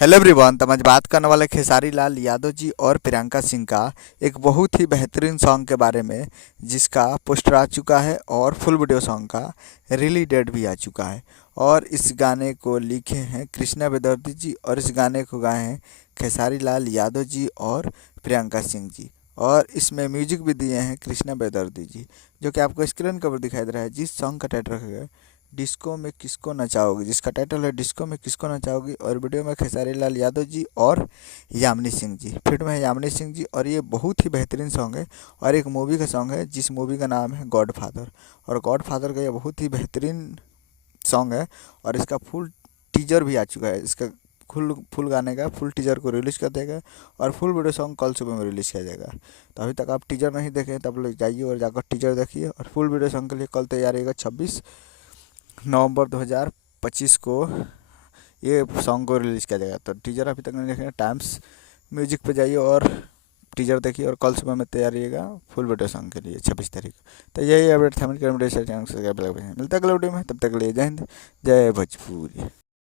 Hello everyone. तो आज बात करने वाले खेसारी लाल यादव जी और प्रियंका सिंह का एक बहुत ही बेहतरीन सॉन्ग के बारे में, जिसका पोस्टर आ चुका है और फुल वीडियो सॉन्ग का रिलीज डेट भी आ चुका है। और इस गाने को लिखे हैं कृष्णा बेदर्जी जी और इस गाने को गाए हैं खेसारी लाल यादव जी और प्रियंका सिंह जी। और इसमें म्यूजिक भी दिए हैं कृष्णा बेदर्जी जी, जो कि आपको स्क्रीन कवर दिखाई दे रहा है। जिस सॉन्ग का टाइटल है डिस्को में किसको नचाओगी, जिसका टाइटल है डिस्को में किसको नचाओगी। और वीडियो में खेसारी लाल यादव जी और यामिनी सिंह जी, फिल्म में है यामिनी सिंह जी। और ये बहुत ही बेहतरीन सॉन्ग है और एक मूवी का सॉन्ग है जिस मूवी का नाम है गॉड फादर। और गॉड फादर का ये बहुत ही बेहतरीन सॉन्ग है और इसका फुल टीजर भी आ चुका है। इसका फुल फुल गाने का फुल टीजर को रिलीज़ कर देगा और फुल वीडियो सॉन्ग कल सुबह में रिलीज़ किया जाएगा। तो अभी तक आप टीजर नहीं देखे तब लोग जाइए और जाकर टीजर देखिए। और फुल वीडियो सॉन्ग के लिए कल तैयार रहेगा 26 नवंबर 2025 को ये सॉन्ग को रिलीज़ किया जाएगा। तो टीजर अभी तक नहीं देखेंगे, टाइम्स म्यूजिक पे जाइए और टीजर देखिए और कल सुबह में तैयार रहिएगा फुल वीडियो सॉन्ग के लिए 26 तारीख। तो यही अपडेट था। मिलता है अगले वीडियो में, तब तक के लिए जय हिंद, जय भोजपुरी।